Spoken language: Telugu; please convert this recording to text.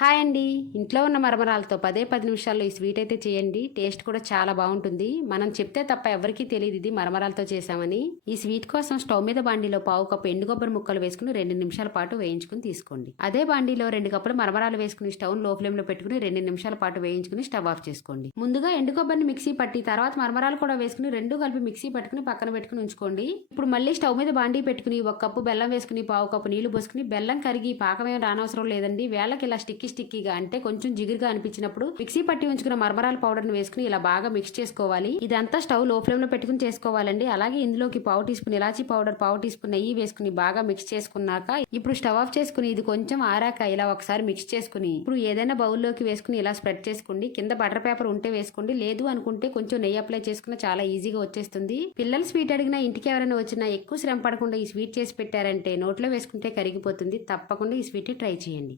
హాయ్ అండి. ఇంట్లో ఉన్న మరమరాలతో పదే పది నిమిషాల్లో ఈ స్వీట్ అయితే చేయండి. టేస్ట్ కూడా చాలా బాగుంటుంది. మనం చెప్తే తప్ప ఎవరికీ తెలియదు ఇది మరమరాలతో చేసామని ఈ స్వీట్ కోసం స్టవ్ మీద బాండీలో పావు కప్పు ఎండు కొబ్బరి ముక్కలు వేసుకుని రెండు నిమిషాల పాటు వేయించుకుని తీసుకోండి. అదే బాండీలో రెండు కప్పులు మరమరాలు వేసుకుని స్టవ్లో ఫ్లేమ్లో పెట్టుకుని రెండు నిమిషాల పాటు వేయించుకుని స్టవ్ ఆఫ్ చేసుకోండి. ముందుగా ఎండు కొబ్బరిని మిక్సీ పట్టి తర్వాత మరమరాలు కూడా వేసుకుని రెండు కలిపి మిక్సీ పట్టుకుని పక్కన పెట్టుకుని ఉంచుకోండి. ఇప్పుడు మళ్ళీ స్టవ్ మీద బాండీ పెట్టుకుని ఒక కప్పు బెల్లం వేసుకుని పావు కప్పు నీళ్ళు పోసుకుని బెల్లం కరిగి పాకమేం రానవసరం లేదండి. వేళ్ళకి ఇలా స్టిక్ స్టిక్కీ స్టిక్కీగా అంటే కొంచెం జిగురుగా అనిపించినప్పుడు మిక్సీ పట్టి ఉంచుకున్న మరమరాల పౌడర్ని వేసుకుని ఇలా బాగా మిక్స్ చేసుకోవాలి. ఇదంతా స్టవ్లో ఫ్లేమ్లో పెట్టుకుని చేసుకోవాలండి. అలాగే ఇందులోకి పావు టీ స్పూన్ ఇలాచీ పౌడర్ పావు టీ స్పూన్ నెయ్యి వేసుకుని బాగా మిక్స్ చేసుకున్నాక ఇప్పుడు స్టవ్ ఆఫ్ చేసుకుని ఇది కొంచెం ఆరాక ఇలా ఒకసారి మిక్స్ చేసుకుని ఇప్పుడు ఏదైనా బౌల్లోకి వేసుకుని ఇలా స్ప్రెడ్ చేసుకోండి. కింద బటర్ పేపర్ ఉంటే వేసుకోండి. లేదు అనుకుంటే కొంచెం నెయ్యి అప్లై చేసుకున్న చాలా ఈజీగా వచ్చేస్తుంది. పిల్లలు స్వీట్ అడిగినా ఇంటికి ఎవరైనా వచ్చినా ఎక్కువ శ్రమ పడకుండా ఈ స్వీట్ చేసి పెట్టారంటే నోట్లో వేసుకుంటే కరిగిపోతుంది. తప్పకుండా ఈ స్వీట్ ట్రై చేయండి.